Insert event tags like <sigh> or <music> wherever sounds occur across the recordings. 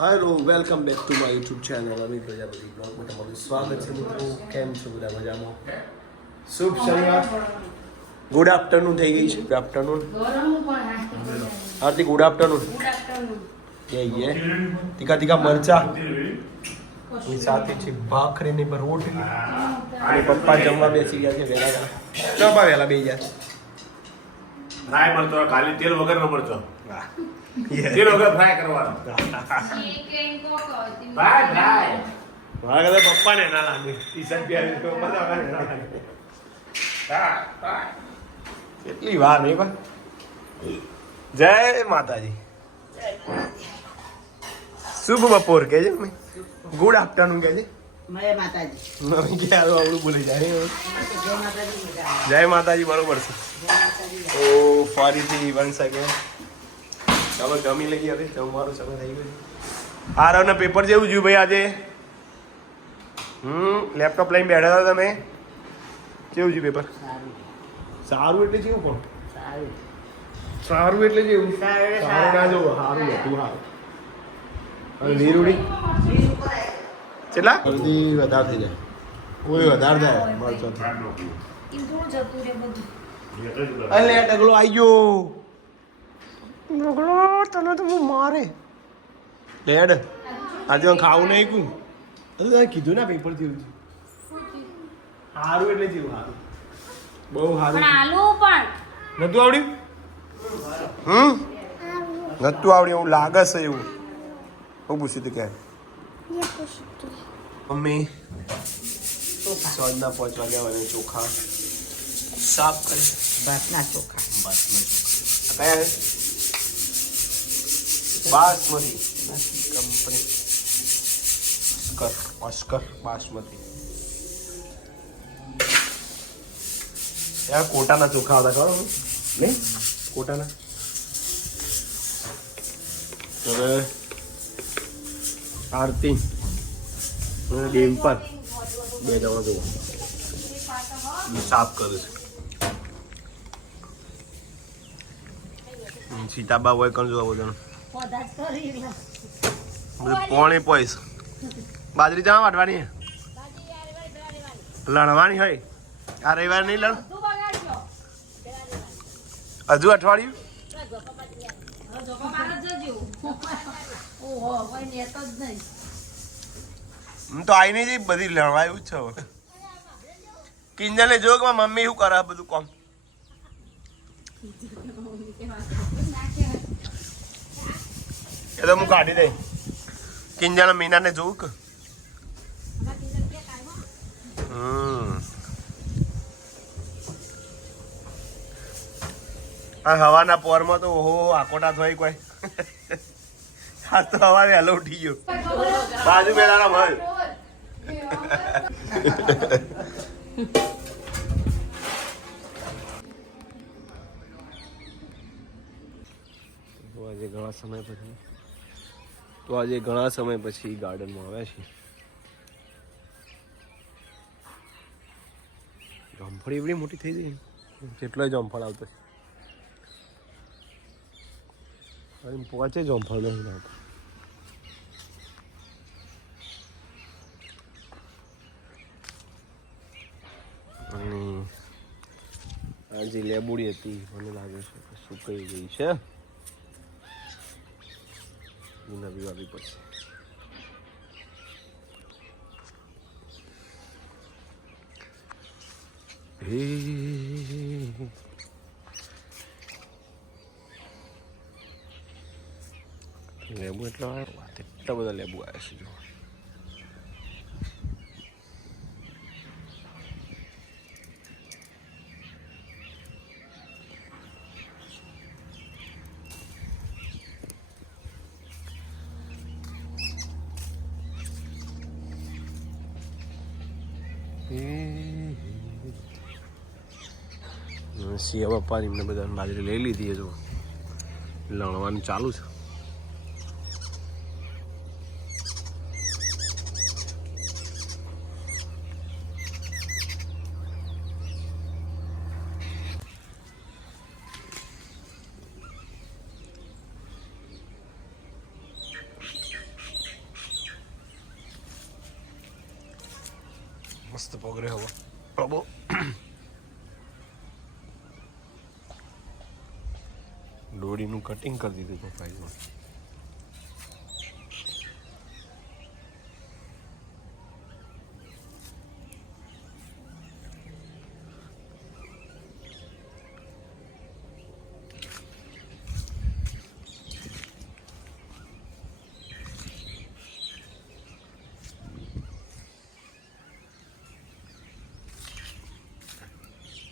Hello welcome back to my YouTube channel Amit Prajapati બ્લોગમાં તમારું સ્વાગત છે મિત્રો કેમ છો બધા મજામાં શુભ શનિવાર ગુડ આફ્ટરનૂન થઈ ગઈ છે good afternoon Hardik Aarti good afternoon good afternoon યે યે તીખા તીખા મરચા એની સાથે છે ભાખરી ની પર રોટલી અને પપ્પા જમવા બેસી ગયા છે વહેલા ગયા ચપા વહેલા બેસી ગયા રાય મરચો ખાલી તેલ વગર નો મરચો વાહ ફ્રાય કરવાનો. મારા કદાચ પપ્પાને ના લાગે. ટી શર્ટ તો પપ્પા ના લાગે. ફ્રાય ફ્રાય કેટલી વાર નહીં ભાઈ. જય માતાજી. શુભ બપોર કે છે ગુડ આફ્ટરનૂન કે છે. જય માતાજી. મમ્મી કે હાલો આવડું બોલી જાય. જય માતાજી. બધા. બરોબર છે. તો ફરીથી વન સેકન્ડ ચાલો જમી લઈએ હવે જમવાનું સમય થઈ ગયો આરવના પેપર જેવું જોયું ભાઈ આજે. હમ લેપટોપ લઈને બેઠા હતા તમે. કેવું છે પેપર સારું. સારું એટલે કેવું પણ? સારું. સારું એટલે કેવું? સારું ના જોવો સારું હતું સારું અને કેટલા? જલ્દી વધારે થઈ જાય. કોઈ વધારે થાય મળતો અલે આવી ગયો. ડગલો તને તો હું મારે. લેડ આજે હું ખાવું નહીં કું. અરે તને કીધું ને પેપર જેવું છે સારું એટલે જેવું સારું બહુ સારું આલુ પણ. નતું આવડ્યું? હમ? નતું આવડ્યું એવું લાગે છે એવું. હું પૂછ્યું તું કે મમ્મી સોજના પાંચ વાગ્યા વાળા ચોખા. સાફ કરી. ભાતના ચોખા. ભાતના ચોખા. કયા basmati. Company Oscar Oscar basmati. યાર, કોટાના ચોખા હતા, ખબર નહીં? કોટાના? હવે આરતી અને પર બે જણા જોવા સાફ કરું છું. સીતાબા હોય કણ જોવા બધાનું? પોણી પોઈશ બાજરી જવા વાટવાની લણવાની હોય. આ રવિવાર નહીં લણ? હજુ અઠવાડિયું? હું તો આઈ નહીં જઈ, બધી લણવા એવું જ છે હવે. કિંજલને જો કે મમ્મી શું કરે બધું કોમ? એ તો હું કાઢી દઈ કિંજલ મીનાને જોઉં કે આ હવાના પોરમાં તો ઓહો આકોટા થઈ કોઈ આ તો હવા વહેલો ઉઠી ગયો બાજુ મેળાના ભાઈ ઘણા સમય પછી તો આજે ઘણા સમય પછી ગાર્ડનમાં આવ્યા છીએ. જમફળ એવડી મોટી થઈ ગઈ. જેટલો જમફળ આવતો છે. પહોંચે જમફળ નહીં આવતો. અને આ જે લેબુડી હતી, મને લાગે છે સુકાઈ ગઈ છે. એ નવી વાવી પડશે લેબુ એટલો આવ્યો એટલા બધા લેબુ આવ્યા છે બાકી હવે પપ્પાની એમને બધાને બાજરી લઈ લીધી જો લણવાનું ચાલુ છે. મસ્ત પગરે હવે. પ્રભો. દોડીનું કટિંગ કરી દીધું પપ્પાએ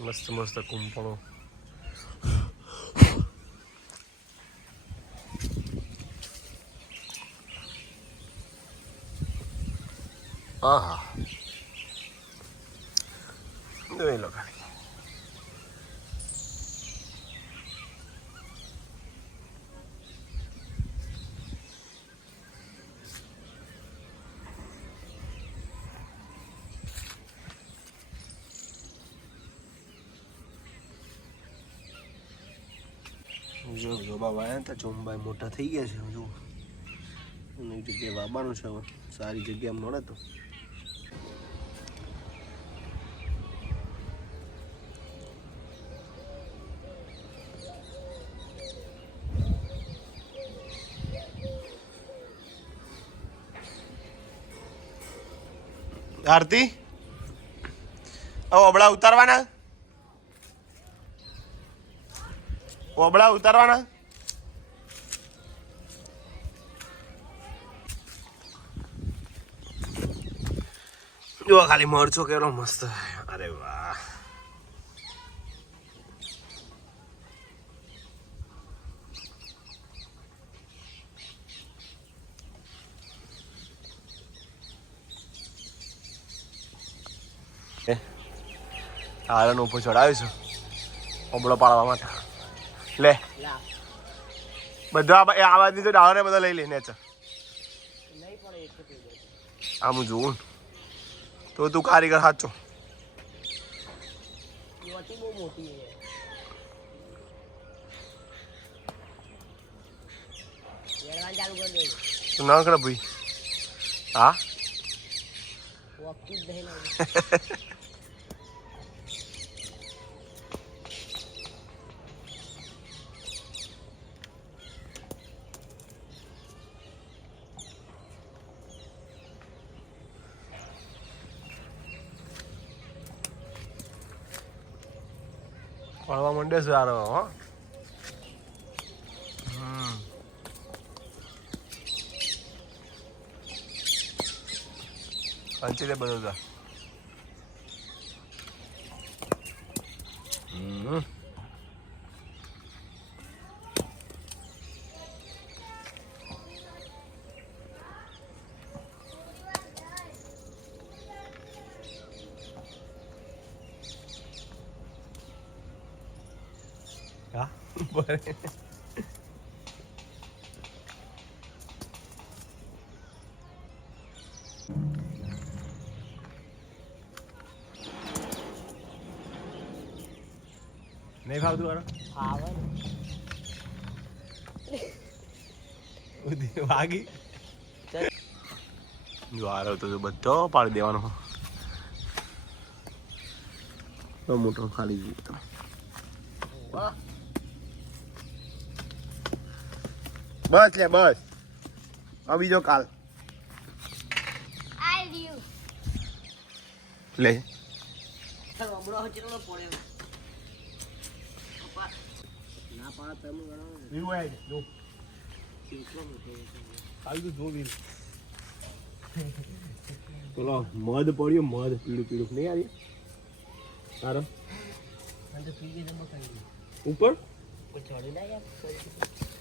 મસ્ત મસ્ત કુંપણો આહા જોઈ લો ખાલી જોબા વાયા હતા ચોંબાઈ મોટા થઈ ગયા છે જો જગ્યાએ વાબાનું છે, હવે. સારી જગ્યા મળે તો. આરતી? અબળા ઉતારવાના. ઓબળા ઉતારવાના. જો ખાલી મરચો કેલો મસ્ત અરે વાહ. આરન ઉપર ચડાવીશું ઓબળો પાડવા માટે લે બધા આ બાજુ તો ડાવરે બધા લઈ લે નેચર નહીં હું આમ જોઉં તો તું કારીગર સાચો તું ના કરે ભાઈ હા વખતું જ નહીં લાગે પડવા માંડે છે યાર હો હમ. પંચી દે બધું જા હમ. બરે <laughs> નહીં ફાવતું વાળો? આવે વાગી. જો આ રહ્યો તો બધો પાડી દેવાનો. તો મોટો ખાલી જઈએ તમે વાહ. બસ લે બસ. આ બીજો કાલ. લે. પેલો મધ પડ્યો મધ. પીળું પીળું. નહીં આવી તારો? ગઈ. ઉપર? કોઈ ચડી ના યાર?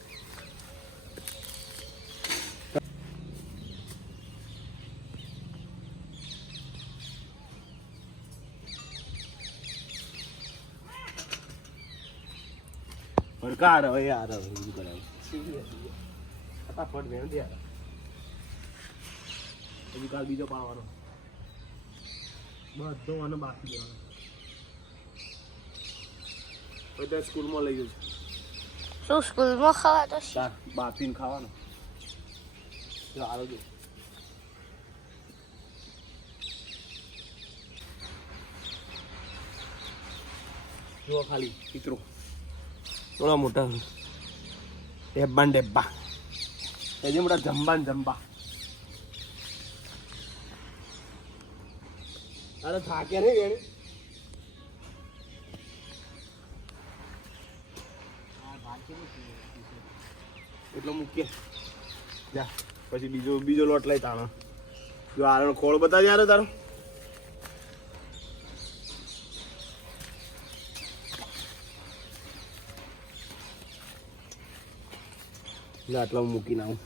ભડકાર હવે યાર હવે શું કરાય. ફટાફટ ભેળ દે હજી કાલ બીજો પાવાનો બધો અને બાકી દેવાનો બધા સ્કૂલમાં લઈ ગયો છે. શું સ્કૂલમાં બાફીને ખાવાનો. આરોગ્ય જુઓ ખાલી ચિત્રો થોડા મોટા. ને ડેબ્બા. એ મોટા જંબા જંબા. અરે થાક્યા નહીં ગણી એટલો મૂકીએ. જા, પછી બીજો બીજો લોટ લઈ તાણો. જો આરણ ખોળ બતાવી યાર તારો. આટલા મૂકીને આવું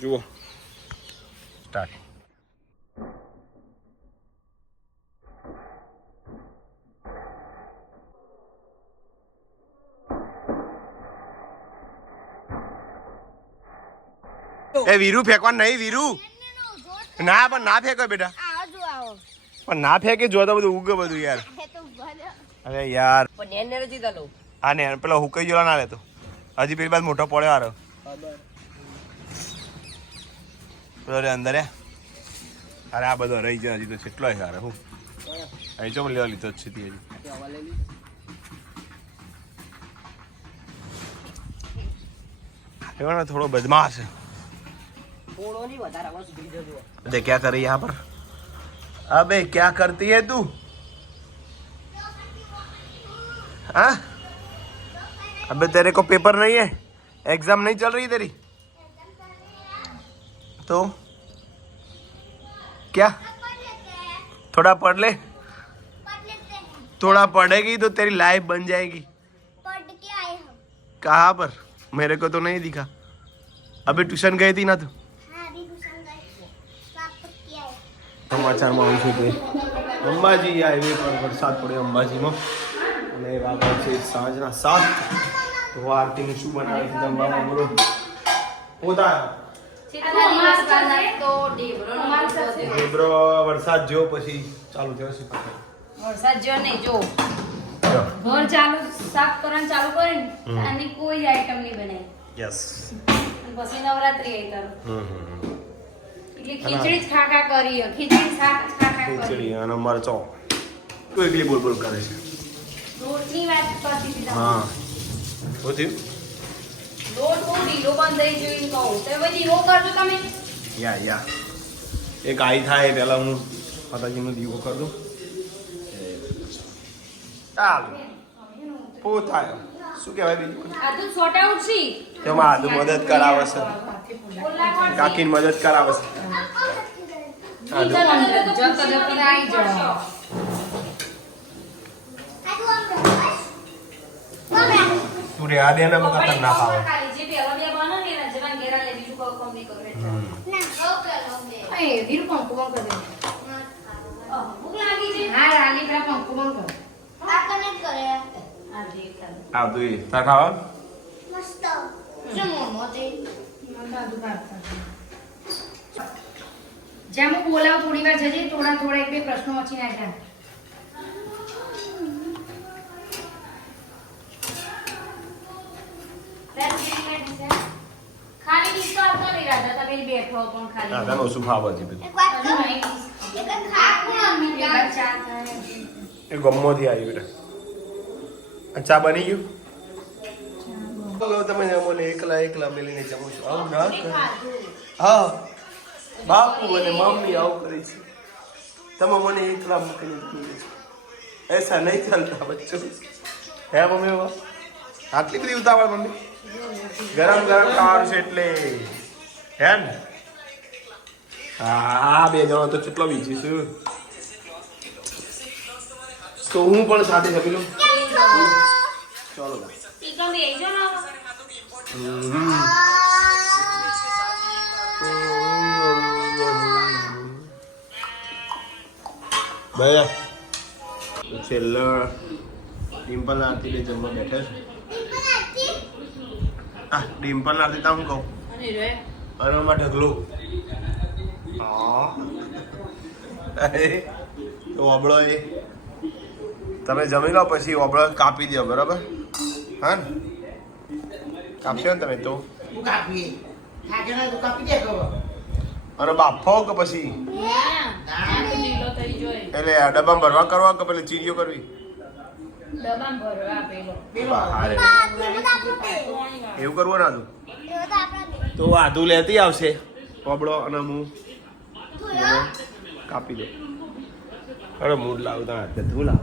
જુઓ. સ્ટાર્ટ એ વીરુ ફેંકવાનું નહીં વીરુ. ના પણ ના ફેંકો બેટા. પણ ના ફેંકે જો તો બધું ઉગે બધું યાર. અરે યાર. આ ને પેલો હુકાઈ જોવા ના લેતો હજી પેલી બાદ મોટો પડ્યો હારો. પેલો રે અંદર હે અરે આ બધો રહી જાય હજી તો કેટલો છે યાર હું અહીં ચો લેવા લીધો જ છે તે હજી હવા લઈ લી એવાનો થોડો બદમાશ છે થોડો નહીં વધારે આવા સુધી જજો अबे क्या कर रही है यहाँ पर अबे क्या करती है तू हाँ अबे तेरे को पेपर नहीं है एग्जाम नहीं चल रही तेरी तो क्या थोड़ा पढ़ ले थोड़ा पढ़ेगी तो तेरी लाइफ बन जाएगी पढ़ के आए हम कहाँ पर मेरे को तो नहीं दिखा अभी ट्यूशन गई थी ना तू हाँ अभी ट्यूशन गए थे प्राप्त किया है સમાચારમાં આવું છું કે અંબાજી હાઈવે પર વરસાદ પડ્યો અંબાજીમાં અને વાગા છે સાંજના સાત તો આરતીનું શું બનાવે છે જમવામાં બોલો. પોતા ઢેબરો વરસાદ જો પછી ચાલુ થયો છે. વરસાદ જો નહીં જો. ઘર ચાલુ સાફ કરવાનું ચાલુ કરે ને. આની કોઈ આઈટમ નહીં બનાવી યસ પછી નવરાત્રી આવી તારો. એટલે ખીચડી જ ખા ખા કરી ખીચડી ખાખા કરી ખીચડી અને મરચો. તો એકલી બોલ બોલ કરે છે. રોટલી વાત કરતી હતી હા. શું થયું લોટ બહુ ઢીલો બંધાઈ જોઈને કહું. તો હવે ધીરો કરજો તમે. યા યા. એક આઈ થાય પહેલા હું માતાજીનો દીવો કરી. દઉં ચાલ. પો થાય. શું કહેવાય બીજું આઉટ તેમાં આદુ મદદ કરાવે છે. કાકીને મદદ કરાવે છે. આદુ તું રે આ દે ને મકા તને ના ખાલી જે બે બનો ને એના જવાન ઘેરા લે બીજું કોઈ કામ નહીં કરો. એટલે. એ વીર પંખો બંધ કરી? દે. ભૂખ લાગી છે? હા લાગી પેલા પંખો બંધ કર? આ કનેક્ટ કરે. આ દેખ તારું. આવતું એ તાર મસ્ત. શું મોટે જ્યાં હું બોલાવું થોડી વાર જજે થોડા થોડા એક બે પ્રશ્નો વચ્ચે નાખ્યા ખાલી તો આપતો નહીં રાધા તમે બેઠો પણ ખાલી. બધું? ભેગા ચા એ ગમોથી આવી બેટા. આ ચા બની ગયું? બોલો તમે મને એકલા એકલા મેલીને જમો છો. આવું ના કરે. હા. બાપુ અને મમ્મી આવું કરે છે. તમે મને એકલા મૂકીને છો. એસા નહીં ચાલતા બચ્ચો. હે મમ્મી બાબા આટલી બધી ઉતાવળ મમ્મી ગરમ ગરમ ખાવાનું છે એટલે. હે ને? હા બે જણા તો કેટલો બીજી છું. તો હું પણ સાથે જમી લઉં. ચાલો. બે છેલ્લો ડિમ્પલ આરતી બે જમવા બેઠા છે. આ ડિમ્પલ આરતી તા હું કહું અને રે અરમાં ઢગલો હા તો ઓબળો એ તમે જમી લો પછી ઓબળો કાપી દો બરાબર હા ને કાપશો ને તમે તો અને બાફો કે પછી ના ઢીલો થઈ જોય એટલે આ ડબ્બામાં ભરવા કરવા કે પેલી ચીરીઓ કરવી એવું કરવું આદુ? તો આપણે દે. તો આધુ લેતી આવશે. પોબડો અને હું કાપી દે. અરે મૂડ લાવતા હાથે તું લાવ.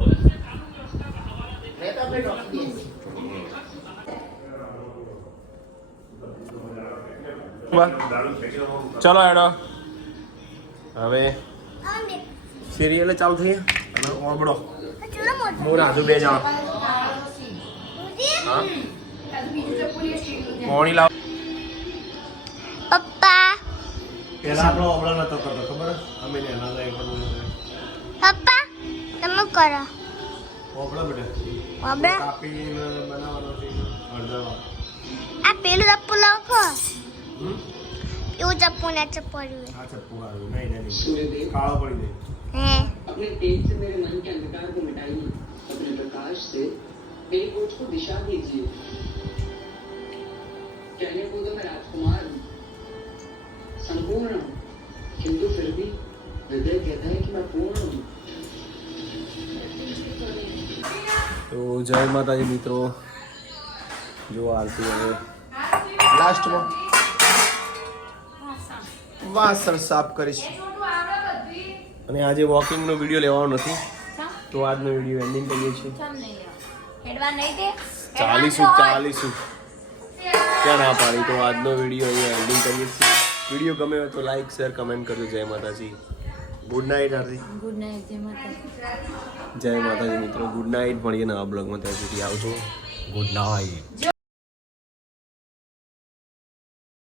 તો. દારૂ ફેંકી દો. ચલો એડો હવે. સિરિયલ ચાલુ થઈ અને ઓબડો આ ચૂલો મોટો. હું બે જણ. લાવ. પપ્પા. પેલા આપણો ઓબડો નતો કરતો ખબર અમે ને એના લઈ પણ પપ્પા તમે કરો. ઓબડો બેટા. ઓબડો? કાપીને બનાવવાનો છે અડધા આ પેલું ચપ્પુ લાવો હમ? એવું ચપ્પુ ને ચપ્પુ આવ્યું. આ ચપ્પુ આવ્યું. નહીં નહીં. કાળો પડી જાય. હે. अपने तेज से मेरे मन के अंधकार को मिटाइए अपने प्रकाश से मेरी खोज को दिशा दीजिए कहने को तो मैं राजकुमार हूँ संपूर्ण हूँ किंतु फिर भी हृदय कहता है कि मैं पूर्ण हूँ તો જય માતાજી મિત્રો જો આરતી હવે લાસ્ટમાં વાસણ સાફ કરીશ અને આજે વોકિંગનો વીડિયો લેવાનો નથી. તો આજનો વીડિયો એન્ડિંગ કરીએ છીએ. ચાલીસું ચાલીસું ક્યાં ના પાડી? તો આજનો વીડિયો અહીંયા એન્ડિંગ કરીએ છીએ. વીડિયો ગમે હોય તો લાઈક શેર કમેન્ટ કરજો. જય Mataji. Good night Aarti good night જય માતાજી. જય માતાજી મિત્રો. ગુડ નાઇટ મળીએ નવા બ્લોગમાં ત્યાં સુધી આવજો. Good night